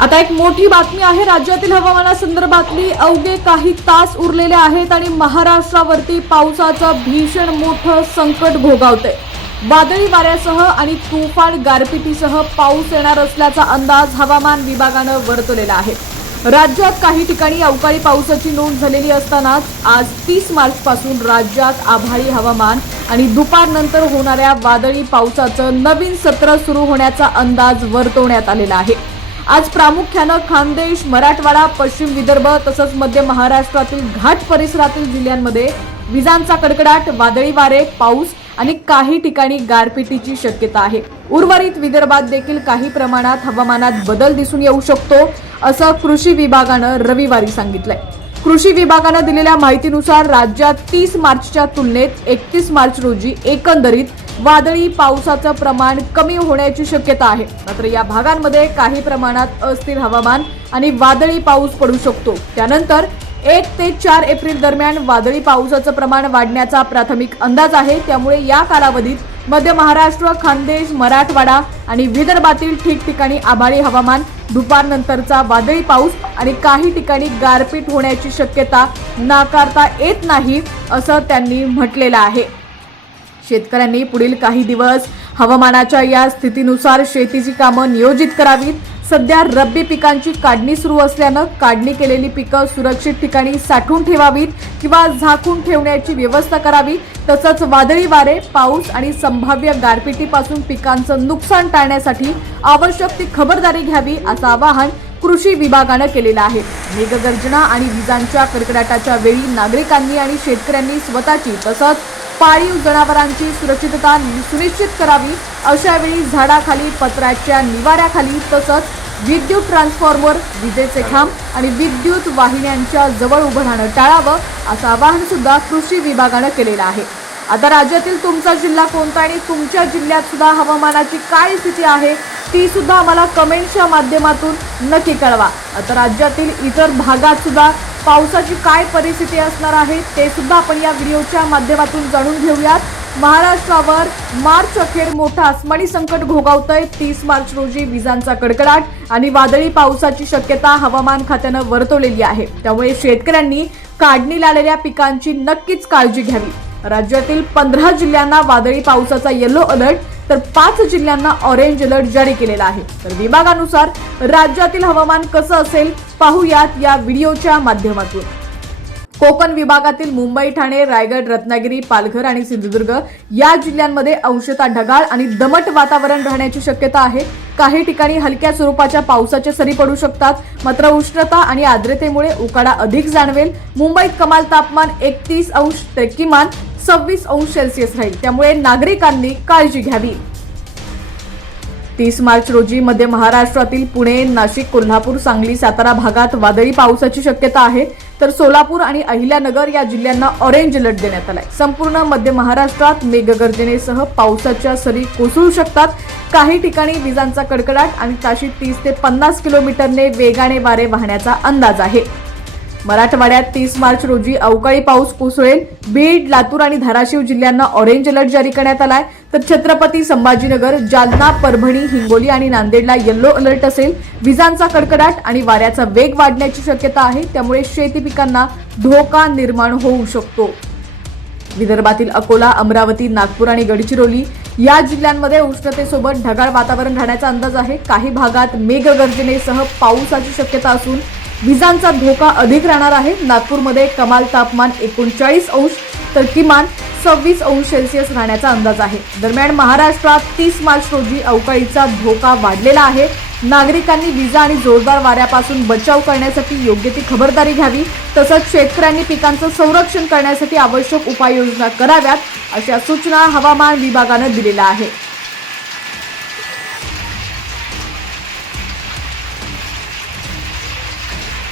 आता एक मोठी बातमी आहे राज्यातील हवामानासंदर्भातली। अवघे काही तास उरलेले आहेत आणि महाराष्ट्रावरती पावसाचं भीषण मोठं संकट घोघावतंय। वादळी वाऱ्यासह आणि तुफान गारपिटीसह पाऊस येणार असल्याचा अंदाज हवामान विभागानं वर्तवलेला आहे। राज्यात काही ठिकाणी अवकाळी पावसाची नोंद झालेली असतानाच आज 30 मार्च पासून राज्यात आभाळी हवामान आणि दुपारनंतर होणाऱ्या वादळी पावसाचं नवीन सत्र सुरू होण्याचा अंदाज वर्तवण्यात आलेला आहे। आज प्रामुख्याने खानदेश, मराठवाडा, पश्चिम विदर्भ तसंच मध्य महाराष्ट्रातील घाट परिसरातील जिल्ह्यांमध्ये विजांचा कडकडाट, वादळी वारे, पाऊस आणि काही ठिकाणी गारपिटीची शक्यता आहे। उर्वरित विदर्भात देखील काही प्रमाणात हवामानात बदल दिसून येऊ शकतो असं कृषी विभागानं रविवारी सांगितलंय। कृषी विभागानं दिलेल्या माहितीनुसार राज्यात 30 मार्चच्या तुलनेत 31 मार्च रोजी एकंदरीत वादळी पावसाचं प्रमाण कमी होण्याची शक्यता आहे। मात्र या भागांमध्ये काही प्रमाणात अस्थिर हवामान आणि वादळी पाऊस पडू शकतो। त्यानंतर 1 ते 4 एप्रिल दरम्यान वादळी पावसाचं प्रमाण वाढण्याचा प्राथमिक अंदाज आहे। त्यामुळे या कालावधीत मध्य महाराष्ट्र, खानदेश, मराठवाडा आणि विदर्भातील ठिकठिकाणी आभाळी हवामान, दुपारनंतरचा वादळी पाऊस आणि काही ठिकाणी गारपीट होण्याची शक्यता नाकारता येत नाही असं त्यांनी म्हटलेलं आहे। शेतकऱ्यांनी पुढील काही दिवस हवामानाच्या या स्थितीनुसार शेतीची कामं नियोजित करावीत। सध्या रब्बी पिकांची काढणी सुरू असल्यानं काढणी केलेली पिकं सुरक्षित ठिकाणी साठवून ठेवावीत किंवा झाकून ठेवण्याची व्यवस्था करावी। तसंच वादळी वारे, पाऊस आणि संभाव्य गारपिटीपासून पिकांचं नुकसान टाळण्यासाठी आवश्यक ती खबरदारी घ्यावी असं आवाहन कृषी विभागानं केलेलं आहे। मेघगर्जना आणि विजांच्या कडकडाटाच्या वेळी नागरिकांनी आणि शेतकऱ्यांनी स्वतःची तसंच पाळीव जनावरांची सुरक्षितता सुनिश्चित करावी। अशा वेळी झाडाखाली, पत्र्याच्या निवाऱ्याखाली तसंच विद्युत ट्रान्सफॉर्मर, विजेचे खांब आणि विद्युत वाहिन्यांच्या जवळ उभं राहणं टाळावं असं आवाहन सुद्धा कृषी विभागानं केलेलं आहे। आता राज्यातील तुमचा जिल्हा कोणता आणि तुमच्या जिल्ह्यात सुद्धा हवामानाची काय स्थिती आहे ती सुद्धा आम्हाला कमेंटच्या माध्यमातून नक्की कळवा। आता राज्यातील इतर भागात सुद्धा पावसाची काय परिस्थिती असणार आहे ते सुद्धा आपण या व्हिडिओच्या माध्यमातून जाणून घेऊयात। महाराष्ट्रावर मार्च अखेर मोठं आसमानी संकट घोघावतंय। 30 मार्च रोजी विजांचा कडकडाट आणि वादळी पावसाची शक्यता हवामान खात्यानं वर्तवलेली आहे। त्यामुळे शेतकऱ्यांनी काढणीला आलेल्या पिकांची नक्कीच काळजी घ्यावी। राज्यातील 15 जिल्ह्यांना वादळी पावसाचा येलो अलर्ट तर 5 जिल्ह्यांना ऑरेंज अलर्ट जारी केलेला आहे। तर विभागानुसार राज्यातील हवामान कसं असेल पाहूयात या व्हिडिओच्या माध्यमातून। कोकण विभागातील मुंबई, ठाणे, रायगड, रत्नागिरी, पालघर आणि सिंधुदुर्ग या जिल्ह्यांमध्ये अंशतः ढगाळ आणि दमट वातावरण राहण्याची शक्यता आहे। काही ठिकाणी हलक्या स्वरूपाच्या पावसाच्या सरी पडू शकतात। मात्र उष्णता आणि आर्द्रतेमुळे उकाडा अधिक जाणवेल। मुंबईत कमाल तापमान 31 अंश तर किमान 26 अंश सेल्सिअस राहील। त्यामुळे नागरिकांनी काळजी घ्यावी। 30 मार्च रोजी मध्य महाराष्ट्रातील पुणे, नाशिक, कोल्हापूर, सांगली, सातारा भागात वादळी पावसाची शक्यता आहे। तर सोलापूर आणि अहिल्यानगर या जिल्ह्यांना ऑरेंज अलर्ट देण्यात आलाय। संपूर्ण मध्य महाराष्ट्रात मेघगर्जनेसह पावसाच्या सरी कोसळू शकतात। काही ठिकाणी विजांचा कडकडाट आणि ताशी 30 ते 50 किलोमीटरने वेगाने वारे वाहण्याचा अंदाज आहे। मराठवाड्यात 30 मार्च रोजी अवकाळी पाऊस कोसळेल। बीड, लातूर आणि धाराशिव जिल्ह्यांना ऑरेंज अलर्ट जारी करण्यात आलाय। तर छत्रपती संभाजीनगर, जालना, परभणी, हिंगोली आणि नांदेडला येलो अलर्ट असेल। विजांचा कडकडाट आणि वाऱ्याचा वेग वाढण्याची शक्यता आहे। त्यामुळे शेती पिकांना धोका निर्माण होऊ शकतो। विदर्भातील अकोला, अमरावती, नागपूर आणि गडचिरोली या जिल्ह्यांमध्ये उष्णतेसोबत ढगाळ वातावरण राहण्याचा अंदाज आहे। काही भागात मेघगर्जनेसह पावसाची शक्यता असून विजांचा धोका अधिक राहणार आहे। नागपूरमध्ये कमाल तापमान 39 अंश तर किमान 26 अंश सेल्सिअस राहण्याचा अंदाज आहे। दरम्यान महाराष्ट्रात 30 मार्च रोजी अवकाळीचा धोका वाढलेला आहे। नागरिकांनी विजा आणि जोरदार वाऱ्यापासून बचाव करण्यासाठी योग्य ती खबरदारी घ्यावी। तसंच शेतकऱ्यांनी पिकांचं संरक्षण करण्यासाठी आवश्यक उपाययोजना कराव्यात अशा सूचना हवामान विभागानं दिलेल्या आहेत।